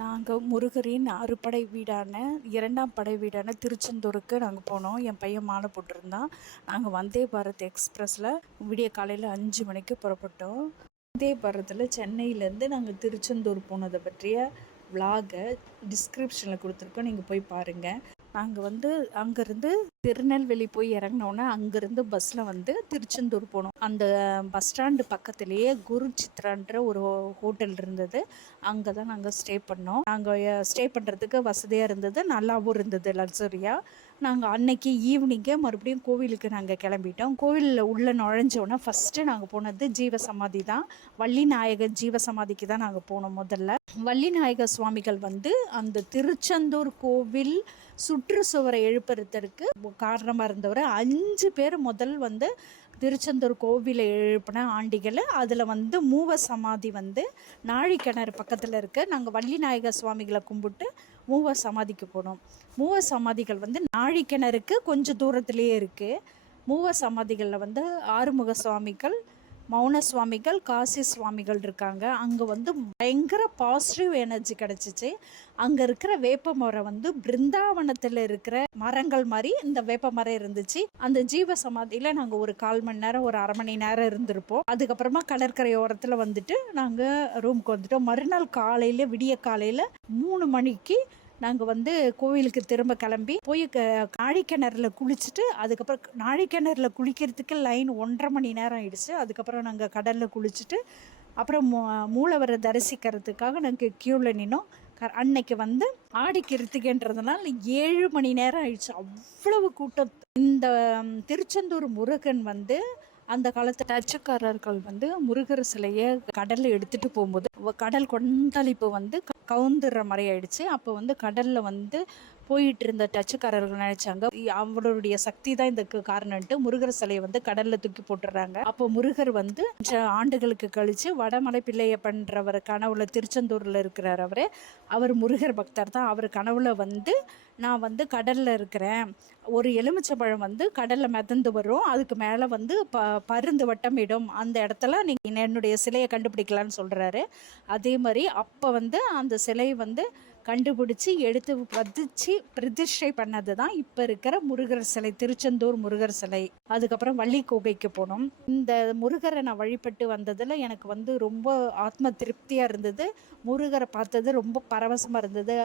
நாங்கள் முருகரின் அறுபடை வீடான 2ஆம் படை வீடான திருச்செந்தூருக்கு நாங்கள் போனோம். என் பையன் மாலை போட்டிருந்தான். நாங்கள் வந்தே பாரத் எக்ஸ்பிரஸில் விடிய காலையில் 5 மணிக்கு புறப்பட்டோம். வந்தே பாரத்தில் சென்னையிலேருந்து நாங்கள் திருச்செந்தூர் போனதை பற்றிய விலாகை டிஸ்கிரிப்ஷனில் கொடுத்துருக்கோம், நீங்கள் போய் பாருங்கள். நாங்கள் அங்கேருந்து திருநெல்வேலி போய் இறங்கினோன்னே அங்கேருந்து பஸ்ஸில் திருச்செந்தூர் போனோம். அந்த பஸ் ஸ்டாண்டு பக்கத்துலேயே குரு சித்ரான்ற ஒரு ஹோட்டல் இருந்தது. அங்கே தான் நாங்கள் ஸ்டே பண்ணோம். நாங்கள் ஸ்டே பண்ணுறதுக்கு வசதியாக இருந்தது, நல்லாவும் இருந்தது, லக்ஸரியாக. நாங்கள் அன்னைக்கு ஈவினிங்கே மறுபடியும் கோவிலுக்கு நாங்கள் கிளம்பிட்டோம். கோவிலில் உள்ளே நுழைஞ்சோன்னா ஃபஸ்ட்டு நாங்கள் போனது ஜீவசமாதி தான். வள்ளிநாயகர் ஜீவசமாதிக்கு தான் நாங்கள் போனோம். முதல்ல வள்ளிநாயகர் சுவாமிகள் அந்த திருச்செந்தூர் கோவில் சுற்றுச்சுவரை எழுப்புறதற்கு காரணமாக இருந்தவர். 5 பேர் முதல் திருச்செந்தூர் கோவிலை எழுப்பின ஆண்டிகள். அதில் மூவ சமாதி நாழிக்கிணறு பக்கத்தில் இருக்குது. நாங்கள் வள்ளிநாயகர் சுவாமிகளை கும்பிட்டு மூவ சமாதிக்கு போனோம். மூவ சமாதிகள் நாழிக்கிணறுக்கு கொஞ்சம் தூரத்துலேயே இருக்குது. மூவ சமாதிகளில் ஆறுமுக சுவாமிகள், மௌன சுவாமிகள், காசி சுவாமிகள் இருக்காங்க. அங்கே பயங்கர பாசிட்டிவ் எனர்ஜி கிடச்சிச்சு. அங்கே இருக்கிற வேப்ப மரம் பிருந்தாவனத்தில் இருக்கிற மரங்கள் மாதிரி இந்த வேப்ப மரம் இருந்துச்சு. அந்த ஜீவ சமாதியில் நாங்கள் ஒரு 1/4 மணி நேரம், ஒரு அரை மணி நேரம் இருந்திருப்போம். அதுக்கப்புறமா கடற்கரை ஓரத்தில் நாங்கள் ரூமுக்கு வந்துட்டோம். மறுநாள் காலையில், விடிய காலையில் 3 மணிக்கு நாங்கள் கோவிலுக்கு திரும்ப கிளம்பி போய் நாழிக்கிணறுல குளிச்சுட்டு, அதுக்கப்புறம் நாழிக்கிணறுல குளிக்கிறதுக்கு லைன் 1.5 மணி நேரம் ஆயிடுச்சு. அதுக்கப்புறம் நாங்கள் கடலில் குளிச்சுட்டு அப்புறம் மூலவரை தரிசிக்கிறதுக்காக நாங்கள் க்யூவில் நின்னோம். அன்னைக்கு ஆடி கிருத்திகைன்றதுனால 7 மணி நேரம் ஆயிடுச்சு. அவ்வளவு கூட்டம். இந்த திருச்செந்தூர் முருகன் அந்த காலத்து டச்சுக்காரர்கள் முருகர் சிலையை கடலில் எடுத்துகிட்டு போகும்போது கடல் கொந்தளிப்பு கவுந்துடுற மாதிரி ஆயிடுச்சு. அப்போ கடலில் போயிட்டு இருந்த டச்சுக்காரர்கள் நினைச்சாங்க அவங்களுடைய சக்தி தான் இதுக்கு காரணம்ட்டு முருகர் சிலையை கடலில் தூக்கி போட்டுடுறாங்க. அப்போ முருகர் ஆண்டுகளுக்கு கழித்து வடமலை பிள்ளையப்பன்றவர் கனவுல திருச்செந்தூரில் இருக்கிறார். அவர் முருகர் பக்தர் தான். அவர் கனவுல நான் கடலில் இருக்கிறேன், ஒரு எலுமிச்சம்பழம் கடலில் மிதந்து வரும், அதுக்கு மேலே பருந்து வட்டமிடும், அந்த இடத்துல நீங்கள் என்னுடைய சிலையை கண்டுபிடிக்கலான்னு சொல்கிறாரு. அதே மாதிரி அப்போ அந்த சிலையை கண்டுபிடிச்சி எடுத்து பதிச்சு பிரதிஷ்டை பண்ணது தான் இப்போ இருக்கிற முருகர் சிலை, திருச்செந்தூர் முருகர் சிலை. அதுக்கப்புறம் வள்ளி கோகைக்கு போனோம். இந்த முருகரை நான் வழிபட்டு வந்ததில் எனக்கு ரொம்ப ஆத்ம திருப்தியாக இருந்தது. முருகரை பார்த்தது ரொம்ப பரவசமாக இருந்தது.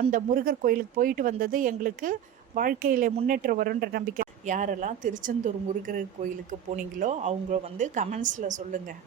அந்த முருகர் கோயிலுக்கு போயிட்டு வந்தது எங்களுக்கு வாழ்க்கையில் முன்னேற்றம் வரும்ன்ற நம்பிக்கை. யாரெல்லாம் திருச்செந்தூர் முருகர் கோயிலுக்கு போனீங்களோ அவங்க கமெண்ட்ஸில் சொல்லுங்கள்.